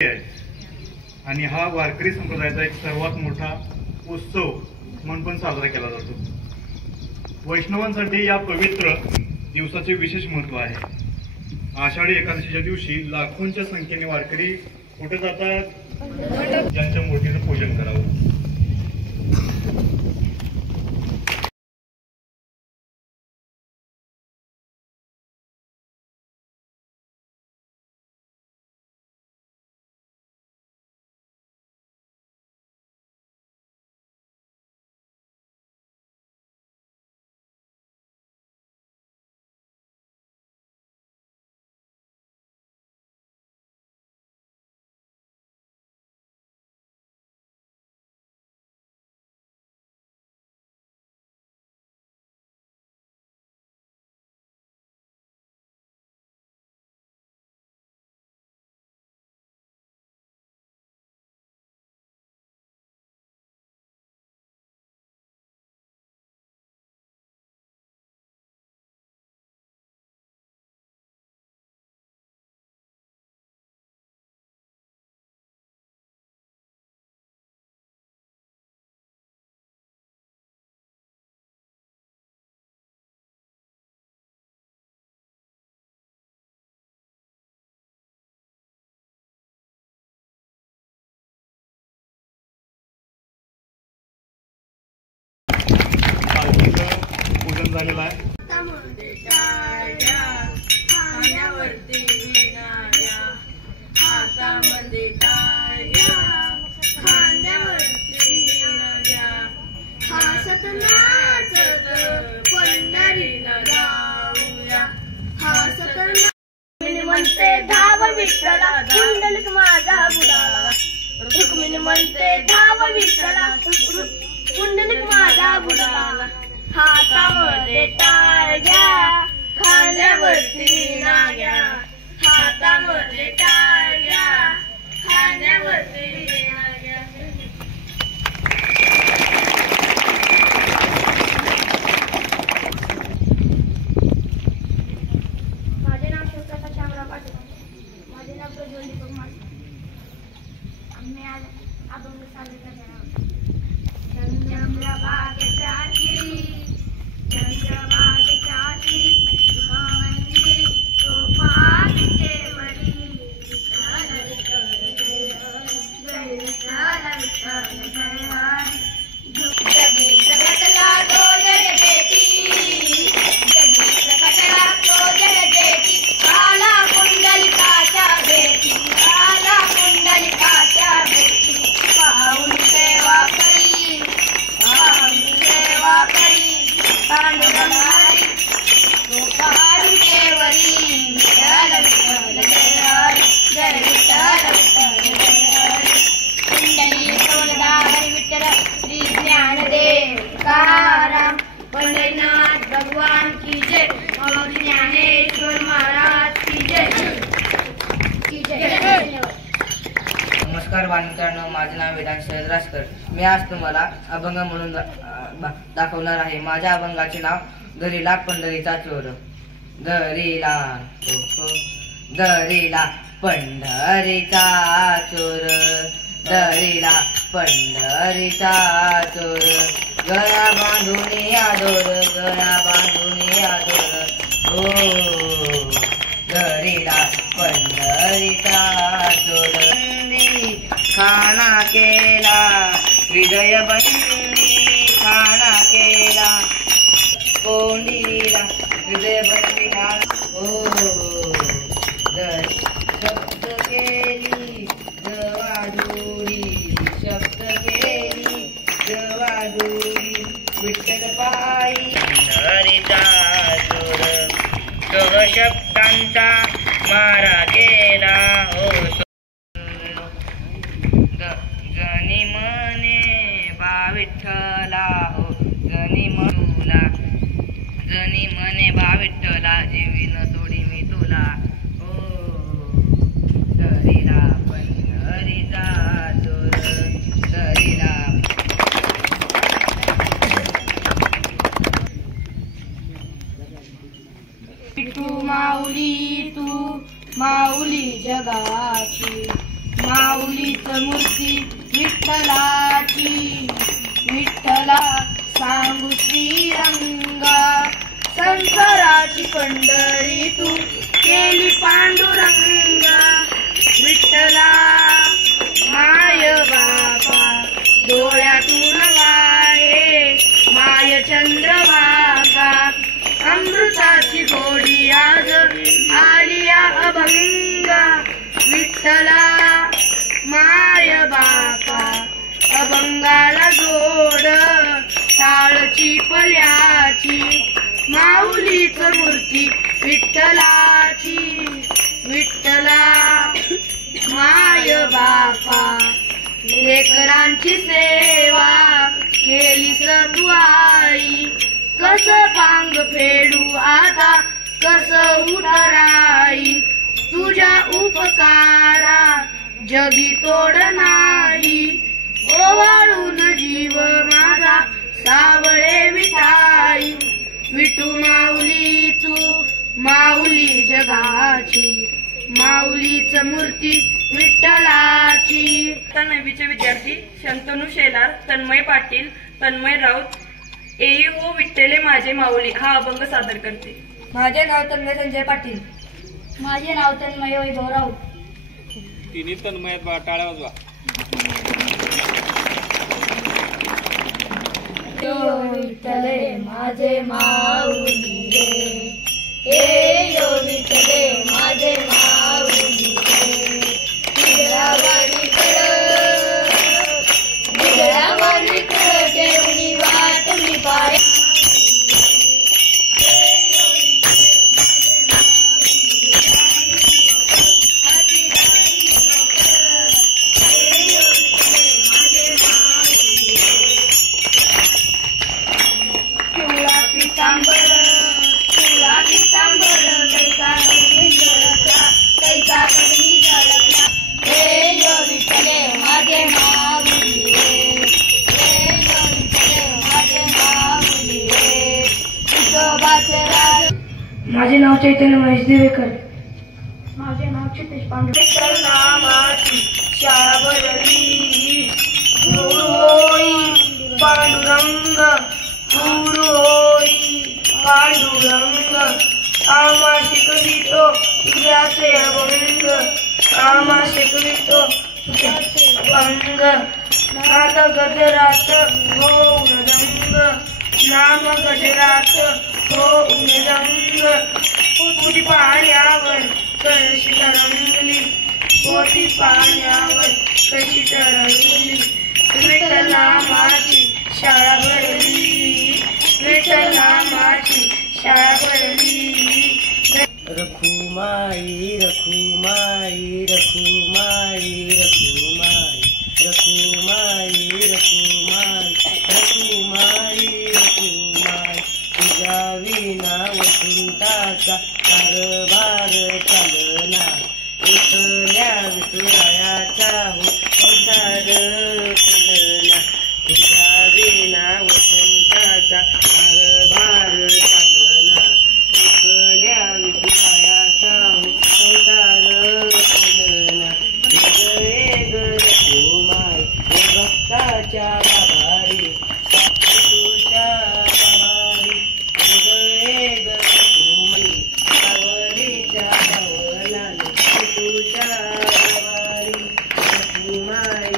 आणि हा वारकरी संप्रदायाचा एक सर्वात मोठा उत्सव म्हणून पण साजरा केला जातो। वैष्णवांसाठी या पवित्र दिवसाचे विशेष महत्त्व आहे। आषाढी एकादशीच्या दिवशी लाखोंच्या संख्येने वारकरी कुठे जातात? ज्यांच्या मूर्तीचं पूजन करावं। पूजन झालेलं आहे। म्हणते धाव विठ्ठला कुंडलिक माझा बुडाला, रुक्मिणी म्हणते धाव विठ्ठला कुंडलिक माझा बुडाला। हातामध्ये टाळ्या खांद्यावरती नाग्या, हातामध्ये टाळ्या खांद्यावरती नाग्या। माझे नाव शिवप्रसाद शामराव पाटील, माझे नाव प्रज्वल दीपक मासे। आम्ही आज अभंग सादर करणार आहोत। चंद्रभागेच्या तिरी, चंद्रभागेच्या तिरी तुका मंदिरी सोपाविकेवरी, विठ्ठल विठ्ठल जय विठ्ठल विठ्ठल जय हरी। जगीत घटला तो जगजेती, जगीत घटला तो जगजेती, आला कुंडलिकाच्या भेटी, आला कुंडलिकाच्या भेटी। पाहून सेवा करी, पाहून सेवा करी, पांडुरंगारी गोपाळिकेवरी, विठ्ठल विठ्ठल जय हरी, जय विठ्ठल विठ्ठल जय हरी। कुंडली कमलधारी विठ्ठल श्री ज्ञानदेव तुकाराम, पंढरीनाथ भगवान की जय, और ज्ञानेश्वर महाराज की जय की जय। नमस्कार बालमित्रांनो, माझे नाव वेदांत शरदराजकर। मी आज तुम्हाला अभंग म्हणून दाखवणार आहे। माझ्या अभंगाचे नाव दरीला पंढरीचा चोर। दरीला दरीला पंढरीचा चोर, दरीला पंढरीचा चोर, गळा बांधून आदोर, गळा बांधून आदोर, हो दरीला पंढरीचा चोर। खाना केला हृदय बंदी, खाना केला कोंडीला हृदय बंदी हो शब्द केली जवाडुरी, शब्द केली जवाडुरी, विठ्ठल पायी हरीचा चोर, सह शब्दांचा मारा गेला हो। जनी मने बा विठ्ठला हो, जनी मनुला, जनी मने बा विठ्ठला, जीवीन सोडी मी तुला हो। दरीला पंढरीचा चोर, दरीला तू माऊली, तू माऊली जगाची, माऊलीच मूर्ती विठ्ठलाची विठ्ठला सांगू श्रीरंगा संसाराची पंढरी तू केली पांडुरंगा विठ्ठला माय बाबा डोळ्यातून वाहे माय चंद्रभागा अमृताची गोडी आज आलिया अभंगा विठ्ठला माय बापा अभंगाला जोड टाळची पल्याची माऊलीच मूर्ती विठ्ठलाची विठ्ठला माय बापा लेकरांची सेवा केलीस तू आई कस पांग फेडू आता कस उतराई तुझ्या उपकारा जगी तोड नाही ओवाळून जीव माझा सावळे विठाई विठू माऊली तू माऊली जगाची माऊलीच मूर्ती विठ्ठलाची. नववीचे विद्यार्थी शंतनू शेलार, तन्मय पाटील, तन्मय राऊत, एई हो विठ्ठले माझे माऊली हा अभंग सादर करते. माझे नाव तन्मय संजय पाटील. माझे नाव तन्मय वैभव राऊत. तिन्ही तन्मयात बा टाळ्या वाजवा. विठ्ठले माझे माऊली रे ए यो विठ्ठले माझे माऊली रे बिगडावानी कर देवनी वाट मी पाय माझे नाव चैतन्य महेश देवेकर. माझे नाव क्षितेश पांडुरंग. विठ्ठल नामाची शाळा भरली गुरु होई पांडुरंग गुरु होई पांडुरंग आम्हा शिकवितो तुझ्याचे अभंग आम्हा शिकवितो तुझ्याचे अभंग नाद गजरात होऊन रंग नाम गजरात होऊन रंग पोती पाण्यावर कशी तरंगली पोती पाण्यावर कशी तरंगली विठ्ठल नामाची शाळा भरली विठ्ठल नामाची शाळा भरली. रखुमाई रखुमाई रखुमाई रखुमाई रखुमाई रखुमाई रखुमाई रखुमाई तुझ्या विना वसंताचा कारभार चालना विठल्या विठुरायाचा हो संसार चालना तुझ्या विना वसंताचा कारभार चालना विठल्या विठुरायाचा हो संसार चालना जय रखुमाई भक्ताच्या बाबारी तुझ्या बाबारी जय रखुमाई सावलीच्या भावनाने तुझ्या बाबारी रखुमाई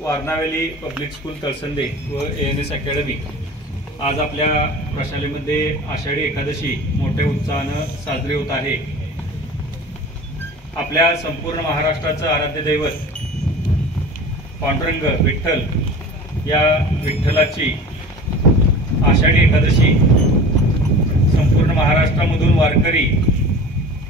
वारणावेली पब्लिक स्कूल तळसंदे व ANS अकॅडमी आज आपल्या प्रशालेमध्ये आषाढी एकादशी मोठ्या उत्साहानं साजरी होत आहे. आपल्या संपूर्ण महाराष्ट्राचं आराध्य दैवत पांडुरंग विठ्ठल या विठ्ठलाची आषाढी एकादशी संपूर्ण महाराष्ट्रामधून वारकरी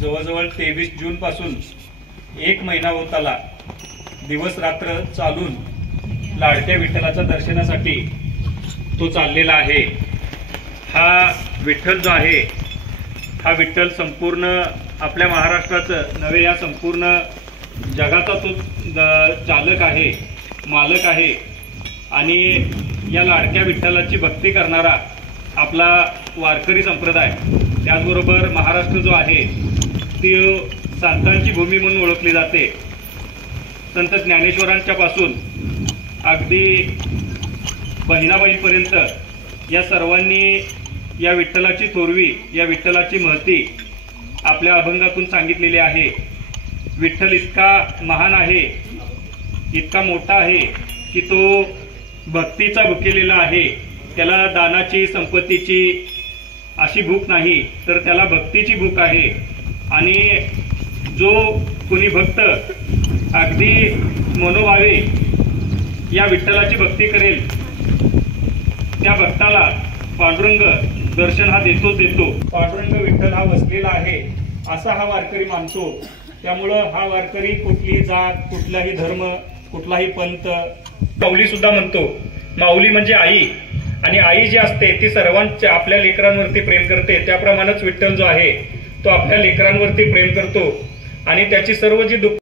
जवळजवळ 23 जून पासून 1 महिना होत आला दिवस रात्र चालून लाडक्या विठ्ठलाच्या दर्शनासाठी तो चाललेला आहे. हा विठ्ठल जो आहे हा विठ्ठल संपूर्ण आपल्या महाराष्ट्राचं नव्हे या संपूर्ण जगाचा तो चालक आहे, मालक आहे आणि या लाडक्या विठ्ठलाची भक्ती करणारा आपला वारकरी संप्रदाय, त्याचबरोबर महाराष्ट्र जो आहे ती संतांची भूमी म्हणून ओळखली जाते. संत ज्ञानेश्वरांच्या पासून अगदी बहिणाबाईंपर्यंत या सर्वांनी या विठ्ठलाची थोरवी, या विठ्ठलाची महती आपल्या अभंगातून सांगितलेली आहे. विठ्ठल इतका महान आहे, इतका मोठा आहे की तो भक्तीचा भुकेलेला आहे. त्याला दानाची, संपत्तीची अशी भूक नाही, तर त्याला भक्तीची भूक आहे. आणि जो कोणी भक्त अगदी मनोभावे या विठ्ठलाची भक्ती करेल त्या भक्ताला पांडुरंग दर्शन हा देतोच देतो. पांडुरंग विठ्ठल हा वसलेला आहे असा हा वारकरी मानतो. त्यामुळं हा वारकरी कुठलीही जात, कुठलाही धर्म, कुठलाही पंथ, माऊली सुद्धा म्हणतो. माऊली म्हणजे आई, आणि आई जी असते ती सर्वांच्या आपल्या लेकरांवरती प्रेम करते. त्याप्रमाणेच विठ्ठल जो आहे तो आपल्या लेकरांवरती प्रेम करतो आणि त्याची सर्व जी दुःख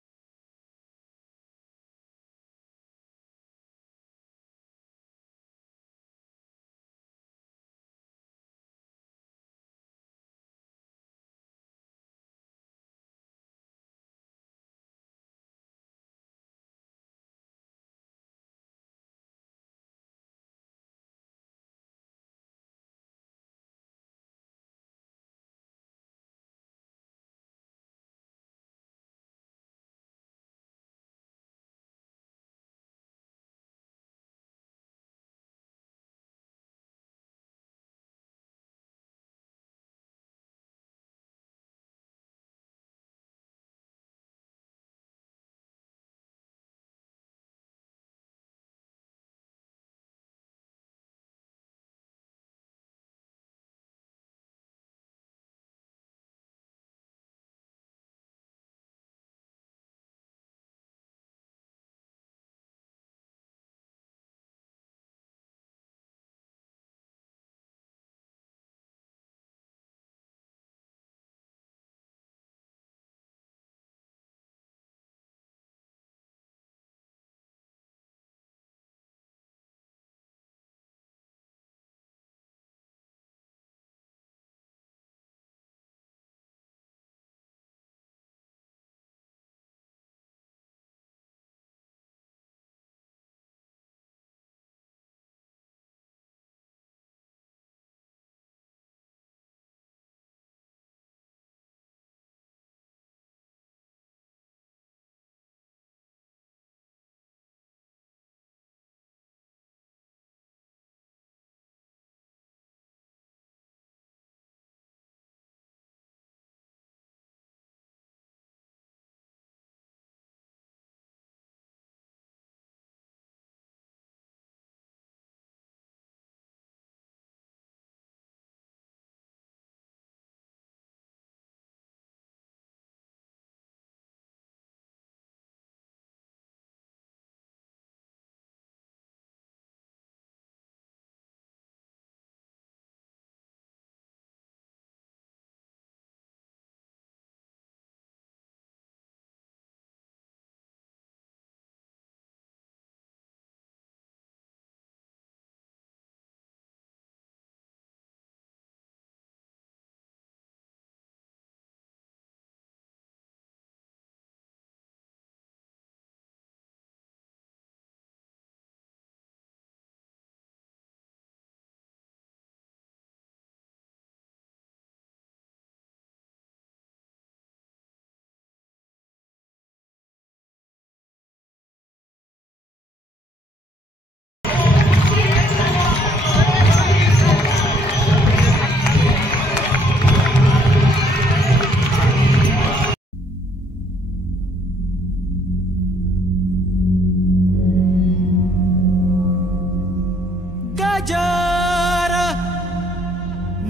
गजर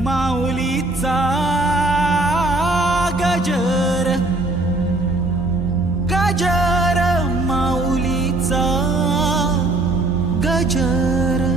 माऊलीचा गजर गजर माऊलीचा गजर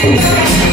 Thank you.